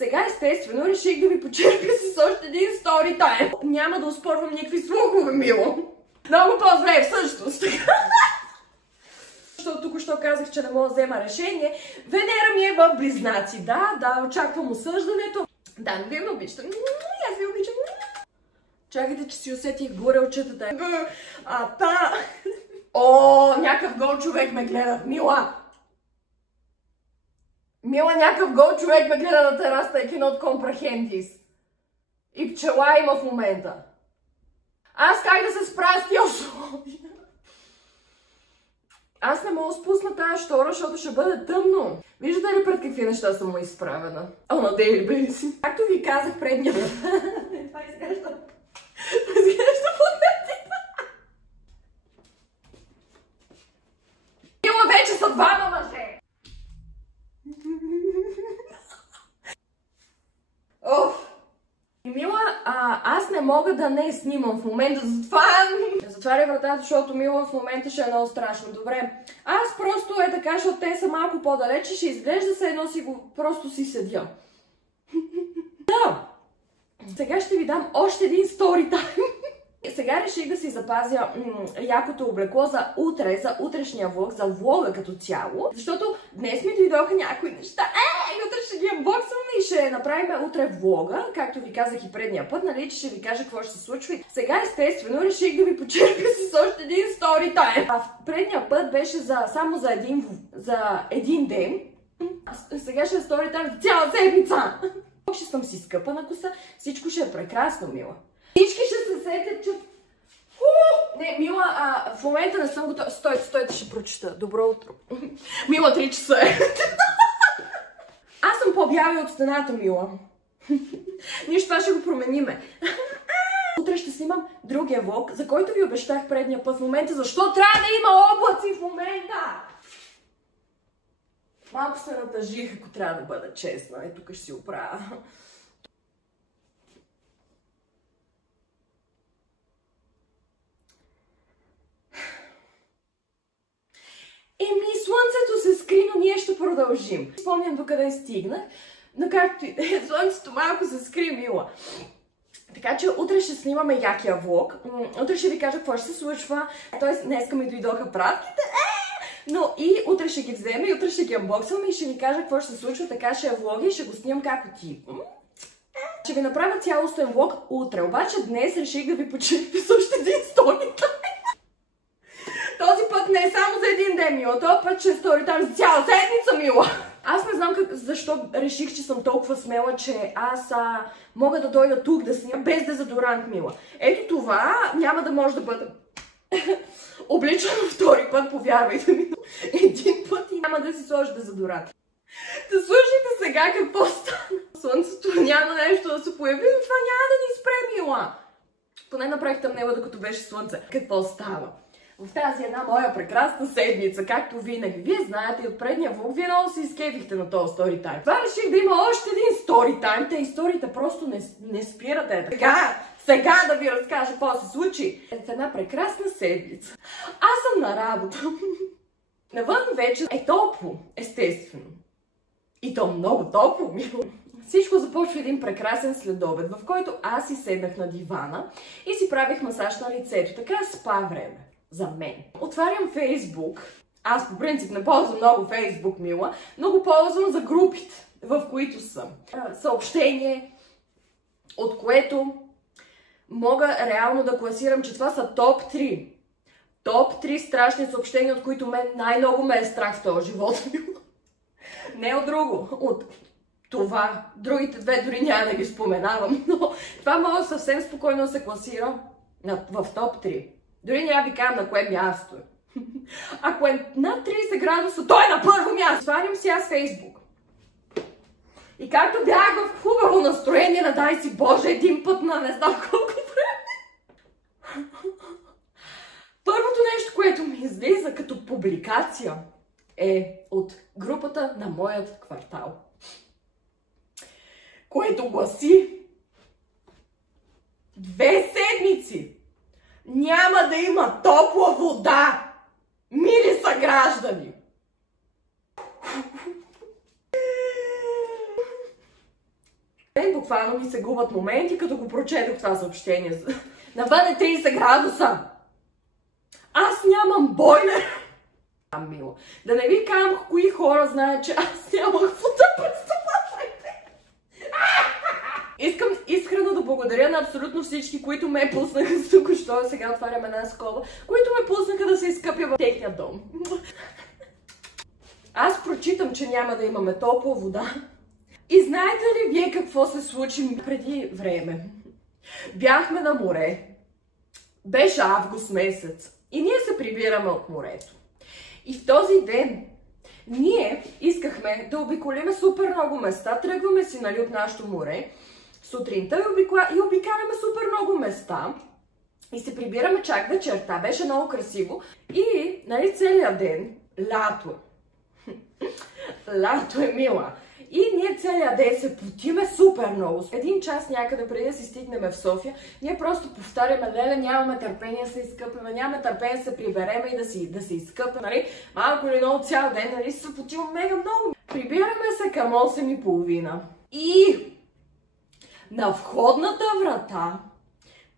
Сега естествено реших да ви почерпя с още един стори тайм. Няма да оспорвам никакви слухове, мило. Много по-зле всъщност. Защото току-що казах, че не мога да взема решение. Венера ми е в Близнаци. Да, очаквам осъждането. Да, но вие ме обичате. Аз ви обичам. Чакайте, че си усетих горелчетата. О, някакъв гол човек ме гледа. Мила! Мила, някакъв гол човек ме гледа на терасата, е кино от Компрахендис. И пчела има в момента. Аз как да се справя с тия условия? Аз не мога да спусна тази штора, защото ще бъде тъмно. Виждате ли пред какви неща съм му изправена? О, на Дейли Бейси. Както ви казах предния път. Това изглежда подметина. Мила, вече са двама мъже. Мила, аз не мога да не снимам в момента, затова не затваря вратата, защото Мила в момента ще е много страшно. Добре, аз просто е така, защото те са малко по-далече, ще изглежда се едно просто си седя. Да, сега ще ви дам още един стори тайм. Сега реших да си запазя якото облекло за утре, за утрешния влог, за влога като цяло, защото днес ми дойдоха някои неща. И утре ще ги анбоксваме и ще направим утре влога, както ви казах и предния път, нали, че ще ви кажа какво ще се случва. Сега естествено реших да ви почерпя с още един стори тайм. Предния път беше само за един ден, сега ще е стори тайм за цяла седмица. Ще съм си скъпана коса, всичко ще е прекрасно, Мила. Всички ще се сетят, че... Не, Мила, в момента не съм готова. Стойте, ще прочета. Добро утро. Мила, 3 часа е. Аз съм по-бяла от стената, Мила. Нищо, това ще го промениме. Утре ще снимам другия влог, за който ви обещах предния път в момента. Защо трябва да има облаци в момента? Малко се натъжих, ако трябва да бъда честна. Тук ще си оправя. Слънцето се скри, но ние ще продължим. Спомням докъде стигнах, но както и да е, слънцето малко се скри, Мила. Така че утре ще снимаме якия влог. Утре ще ви кажа какво ще се случва. Тоест, днеска ми дойдоха пратките. Но и утре ще ги взема и утре ще ги анбоксваме и ще ви кажа какво ще се случва. Така ще е влог и ще го снимам как отивам. Ще ви направя цялостен влог утре. Обаче днес реших да ви почерпя с още един стори тайм. Този път не е само за един ден, Мила. Този път ще е стори тайм за цяла седмица, Мила. Аз не знам защо реших, че съм толкова смела, че аз мога да дойда тук да снимам без дезодорант, Мила. Ето това няма да може да бъде обличано втори път, повярвайте ми. Един път и няма да си сложи дезодорант. Да слушайте сега какво стана. Слънцето няма нещо да се появи, но това няма да ни спре, Мила. Поне направих тъмнела, докато беше слънце. Какво става? В тази една моя прекрасна седмица, както винаги. Вие знаете и от предния влог, вие много се изкефихте на този стори тайм. Това реших да има още един стори тайм. Те историите просто не спирате. Сега да ви разкажа какво се случи. В една прекрасна седмица. Аз съм на работа. Навън вече е топло, естествено. И то много топло, мило. Всичко започва един прекрасен следобед, в който аз си седнах на дивана и си правих масаж на лицето. Така спа време. За мен. Отварям Фейсбук. Аз по принцип не ползвам много Фейсбук, Мила, но го ползвам за групите, в които съм. Съобщение, от което мога реално да класирам, че това са топ 3. Топ 3 страшни съобщения, от които мен най-много ме е страх в този живот. Не от друго, от това. Другите две дори няма да ги споменавам, но това мога съвсем спокойно да се класира в топ 3. Дори няма ви кажам на кое място е. Ако е над 30 градуса, той е на първо място. Сварям си аз Фейсбук. И както бях в хубаво настроение, на дай си Боже, един път на не знам колко време. Първото нещо, което ми излиза като публикация е от групата на моят квартал. Което гласи: 2 седмици няма да има топла вода, мили съграждани! Буквално ми се губят моменти, като го прочетох това съобщение. Навън е 30 градуса. Аз нямам бойлер. Мило. Да не ви казвам кои хора знаят, че аз нямах вода, представете. Искам искрено да благодаря на абсолютно всички, които ме пуснаха с току-що, сега отварям една скоба, които ме пуснаха да се изкъпя в техния дом. Аз прочитам, че няма да имаме топла вода. И знаете ли вие какво се случи преди време? Бяхме на море. Беше август месец. И ние се прибираме от морето. И в този ден ние искахме да обиколиме супер много места. Тръгваме си, нали, от нашото море сутринта и обикаляме супер много места. И се прибираме чак вечерта. Беше много красиво. И, нали, целият ден, лято. Лято е, мила. И ние целият ден се потиме супер много. Един час някъде преди да си стигнем в София, ние просто повтаряме: леле, нямаме търпение да се изкъпим, нямаме търпение да се прибереме и да се изкъпим, нали? Малко или много цял ден, нали, се потиме мега много. Прибираме се към 8:30. И на входната врата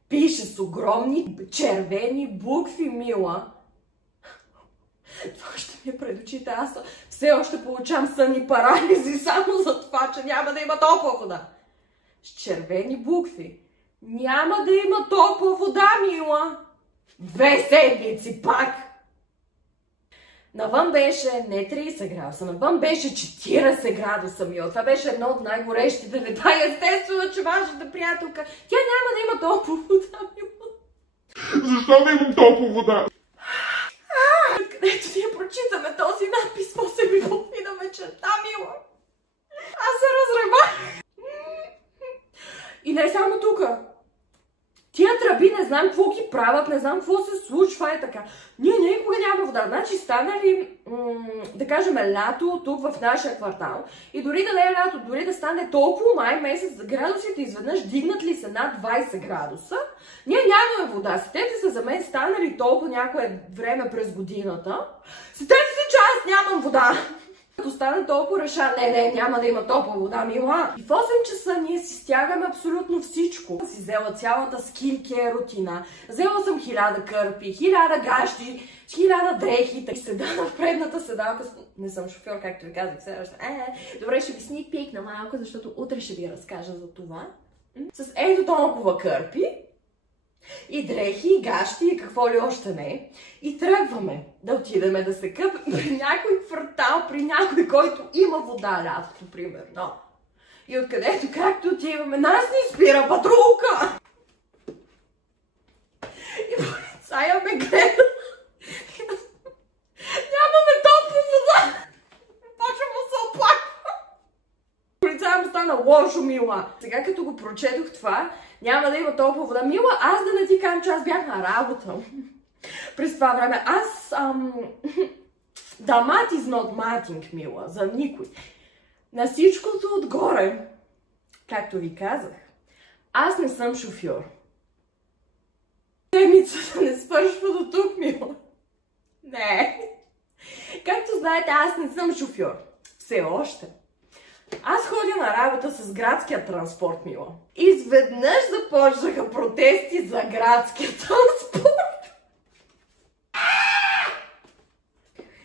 пише с огромни червени букви, мила. Това ще ми е пред очите. Аз все още получавам сънни парализи само за това, че няма да има топла вода. С червени букви. Няма да има топла вода, мила. 2 седмици пак. Навън беше не 30 градуса, навън беше 40 градуса, мила. Това беше едно от най-горещите лета. Естествено, че вашата приятелка, тя няма да има топла вода, мила. Защо да имам топла вода? Където ние прочитаме този надпис в 8:30 вечерта, мила. Аз се разревах. И не само тука. Тия тръби, не знам какво ги правят, не знам какво се случва, е така. Ние никога няма вода. Значи стане ли, да кажем, лято тук в нашия квартал, и дори да не е лято, дори да стане толкова май месец, градусите изведнъж дигнат ли се над 20 градуса, ние нямаме вода. Сетете се, за мен стане ли толкова някое време през годината, сетете се, че аз нямам вода. Като стане толкова, реша: не, няма да има топла вода, мила. И в 8 часа ние си стягаме абсолютно всичко. Си взела цялата скинкер рутина. Взела съм 1000 кърпи, 1000 гащи, 1000 дрехи. И седа на предната седалка. Не съм шофьор, както ви казах. Добре, ще ви сникпикна малко, защото утре ще ви разкажа за това. С ето толкова кърпи. И дрехи, и гащи, и какво ли още не. И тръгваме да отидеме да се къпим при някой квартал, при някой, който има вода лятото, примерно. И откъдето, както отиваме, нас ни спира патрулка. И полицая ме гледа. Нямаме топла вода. Почвам да се оплаква. Полицая му стана лошо, мила. Сега като го прочетох това, няма да има топла вода. Мила, аз да не ти кажа, че аз бях на работа. През това време аз... The mat is not matting, мила, за никой. На всичкото отгоре, както ви казах, аз не съм шофьор. Седмицата не свършва до тук, мила. Не. Както знаете, аз не съм шофьор. Все още. Аз ходя на работа с градския транспорт, мила. Изведнъж започнаха протести за градския транспорт.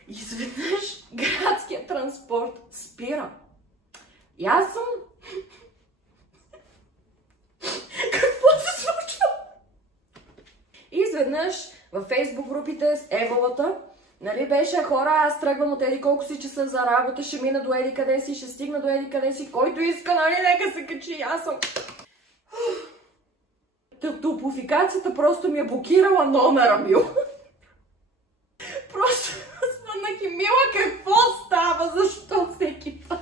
Изведнъж градския транспорт спира. И аз съм... Какво се случва? Изведнъж във фейсбук групите с Еволата, нали беше: хора, аз тръгвам от еди колко си часа за работа, ще мина до еди къде си, ще стигна до еди къде си, който иска, нали, нека се качи. Аз съм... Топофикацията просто ми е блокирала номера, мила. Просто звъннах и: мила, какво става? Защо всеки път?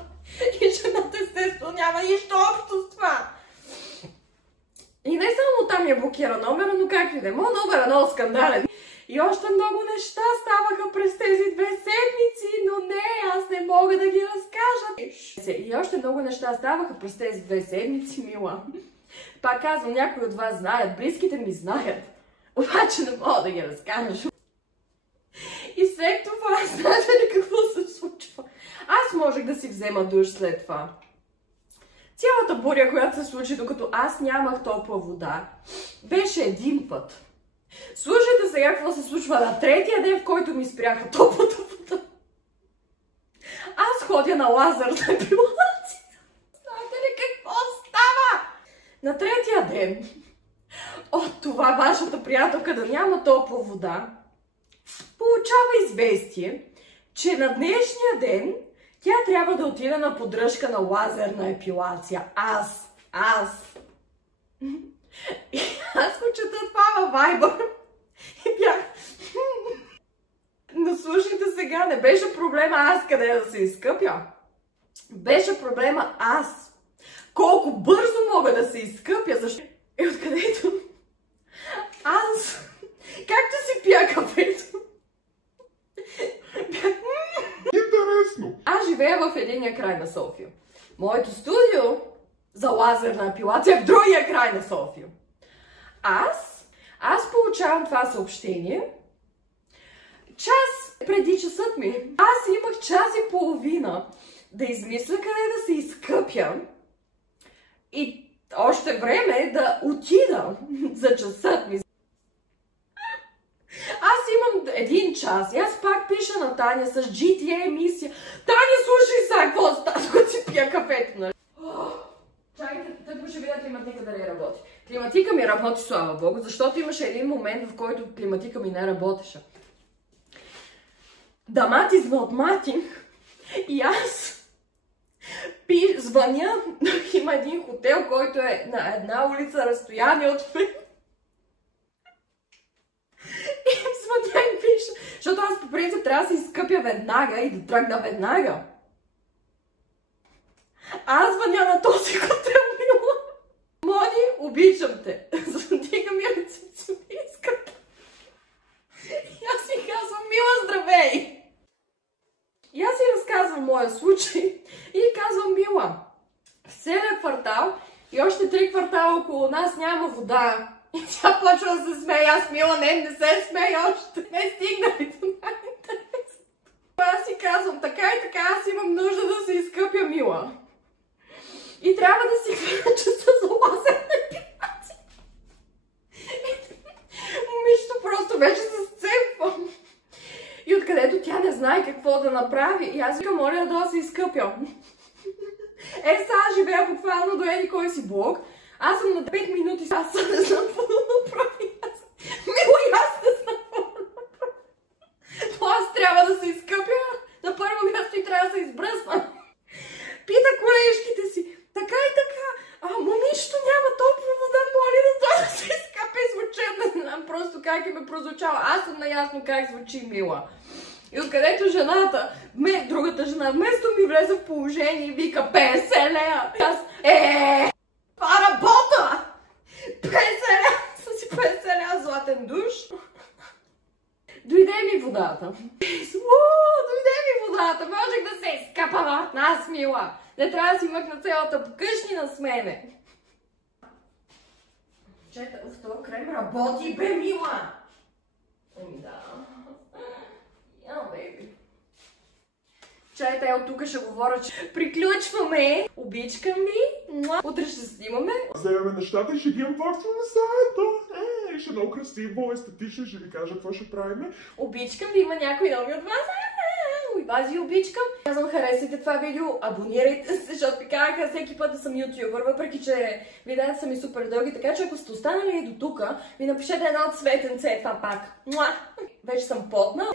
И жената естествено няма нищо общо с това. И не само там я блокира номера, но как и да е, моят номер е много скандален. И още много неща ставаха през тези 2 седмици, но не, аз не мога да ги разкажа. И още много неща ставаха през тези 2 седмици, мила. Пак казвам, някои от вас знаят, близките ми знаят, обаче не мога да ги разкажа. И след това, знаете ли какво се случва? Аз можех да си взема душ след това. Цялата буря, която се случи, докато аз нямах топла вода, беше един път. Слушайте сега какво се случва на третия ден, в който ми спряха топлата вода. Аз ходя на лазерна епилация. Знаете ли какво става? На третия ден от това вашата приятелка да няма топла вода, получава известие, че на днешния ден тя трябва да отиде на поддръжка на лазерна епилация. И аз го чета това във Viber и бях... Но слушайте сега, не беше проблема аз къде да се изкъпя. Беше проблема аз. Колко бързо мога да се изкъпя, защото... И откъдето... Аз... Както си пия кафето... Интересно. Аз живея в единия край на София. Моето студио за лазерна епилация е в другия край на София. Аз получавам това съобщение час преди часът ми. Аз имах час и половина да измисля къде да се изкъпя и още време да отида за часът ми. Аз имам един час и аз пак пиша на Таня с GTA емисия. Таня, слушай сега какво става, когато си пия кафето, нали? Чакайте, тък ще видя климатика дали работи. Климатика ми работи, слава Богу, защото имаше един момент, в който климатика ми не работеше. Дамат извод матинг и аз звъня, има един хотел, който е на една улица разстояние от мен. И звъня и пиша, защото аз по принцип трябва да се изкъпя веднага и да тръгна веднага. Аз звъня на този хотел, Мила. Мони, обичам те. Дига ми рецепционистката. И аз си казвам, Мила, здравей! И аз си разказвам моя случай и казвам, Мила, в целия квартал и още 3 квартала около нас няма вода. И тя почва да се смее. Аз, Мила, не се смее още. Не стигнали до най-интересно. Аз си казвам, така и така, аз имам нужда да се изкъпя, Мила. И трябва да си хвана часа за лазерна епилация. Момичето просто вече се сцепва. И откъдето тя не знае какво да направи. И аз викам, моля да се изкъпя. Сега живея буквално до еди кой си блок. Аз съм на 5 минути, аз не знам какво да направи. Мила, и аз не знам какво да направи. Но аз трябва да се изкъпя. На първо място и трябва да се избръсна. Пита колежките си, така и така, момичето няма топла вода, моли да се изкъпя и звучи. Не знам просто как ме прозвучава. Аз съм наясно как звучи, Мила. И откъдето жената, другата жена, вместо ми влезе в положение и вика 50 лея. Аз, това работа! 50 лея, са си 50 лея златен душ. Дойде ми водата. Дойде ми водата, можех да се изкъпа в нас, Мила. Не трябва да си мъкна цялата покъшнина с мене. Чета, това крем работи, бе, Мила! Еми да. Бейби. Чайте, от тук ще говоря, че приключваме. Обичкам ви. Утре ще снимаме. Вземаме нещата и ще ги анбоксваме заедно. Ще много красиво, естетично, ще ви кажа какво ще правим. Обичкам ви, има някой нови от вас. И вас ви обичкам. Казвам, харесайте това видео, абонирайте се, защото ви казаха всеки път да съм ютубър, въпреки че видеята са ми супер дълги, така че ако сте останали до тук, ви напишете едно цветенце, това пак. Вече съм потна.